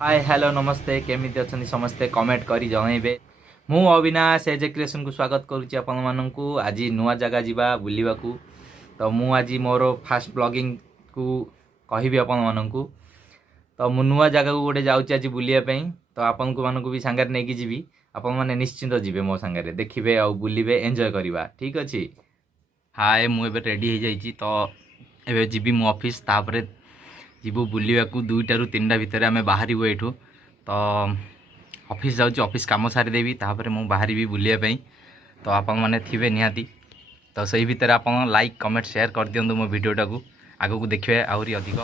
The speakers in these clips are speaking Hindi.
हाय हेलो नमस्ते केमिति अछन्ति समस्ते कमेंट करी जणैबे। मु अविनाश एजे क्रिएशन को स्वागत करुछि आपन माननकु। आज नुआ जगह जिबा बुलिबाकू। तो मु आज मोर फास्ट ब्लॉगिंग को कहिबी आपन माननकु। तो मु नुआ जगह को गोटे जाउछि आज बुलिया पई। तो आपन को माननकु भी संगार नेकी जिबी। आपन माने निश्चिंत जिबे मो संगारे देखिबे आ बुलिबे एन्जॉय करिबा ठीक अछि। हाय मु एबे रेडी हो जाइछि। तो एबे जिबी मु ऑफिस तापरे जीवु बुलिबाकू 2टा ରୁ 3ଟା भितर आमे बाहरिबो एठू। तो ऑफिस जाउछि ऑफिस काम सारी देबी तापरे मु बाहरिबी बुलिया पई। तो आपन माने थिबे निहाती। तो सही भितर आपन लाइक कमेंट शेयर कर दियंतु मो वीडियोटा को आगो को देखिबे आउरी अधिक।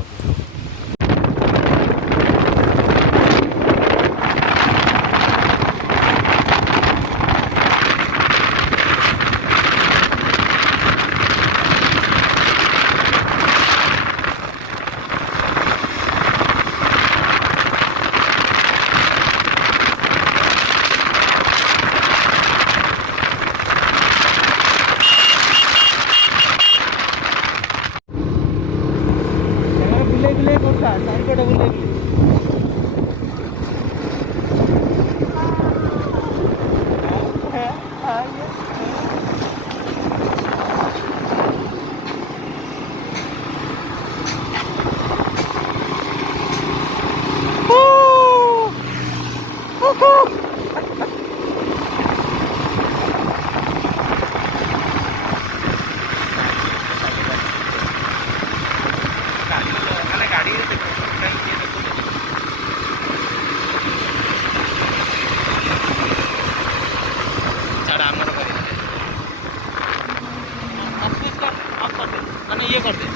ये कर दे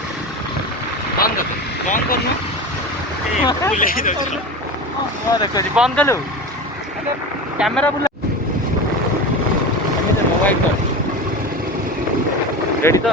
बंद कर दे बंद करना देखो जी बंद कलु कैमेरा बुला मोबाइल कर रेडी तो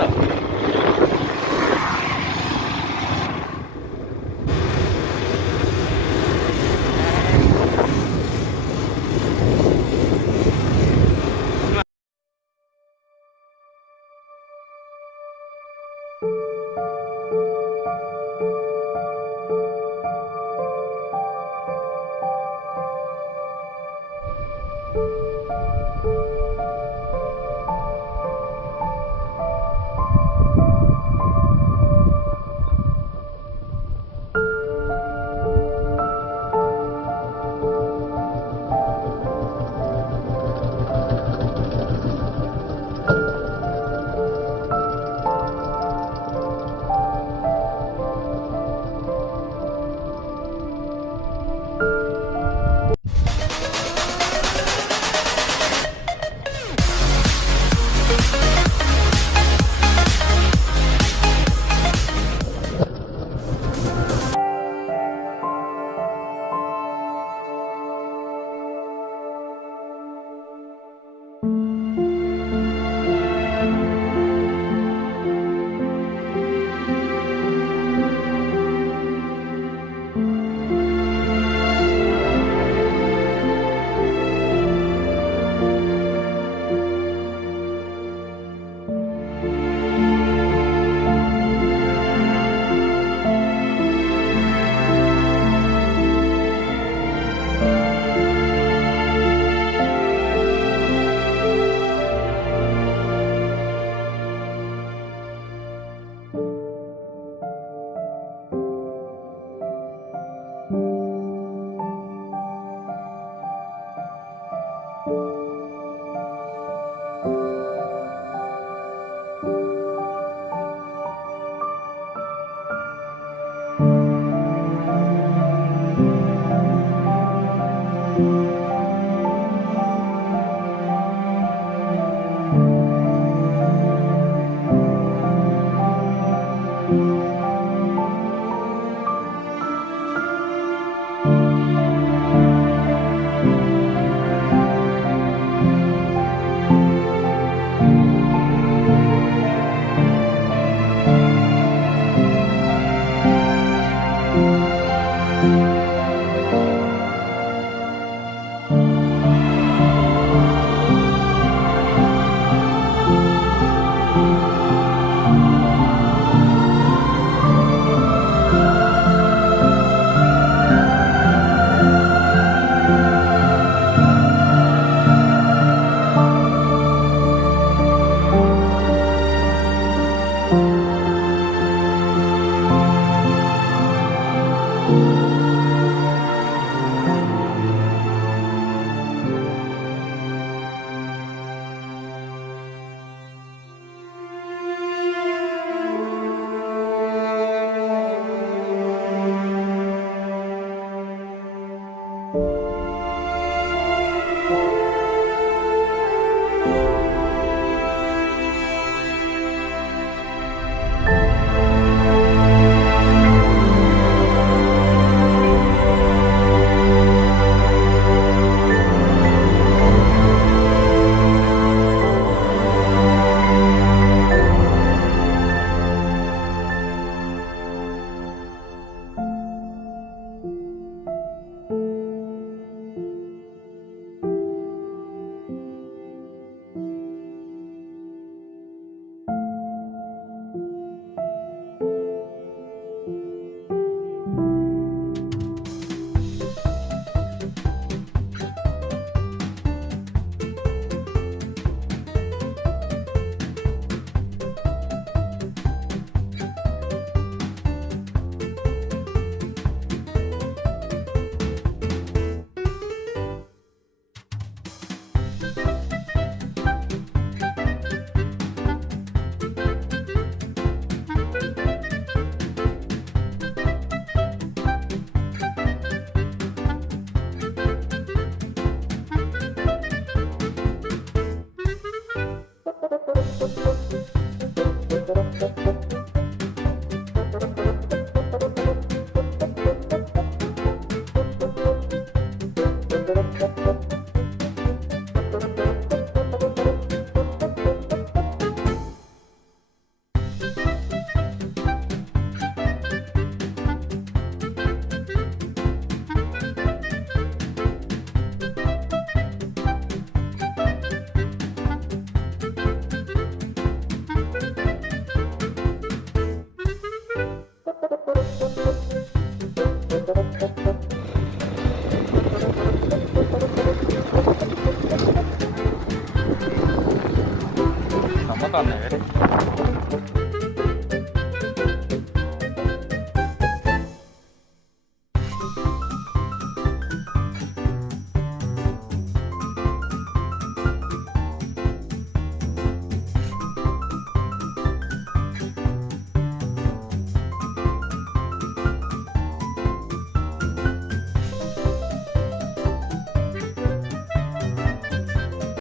నమ్మకాలు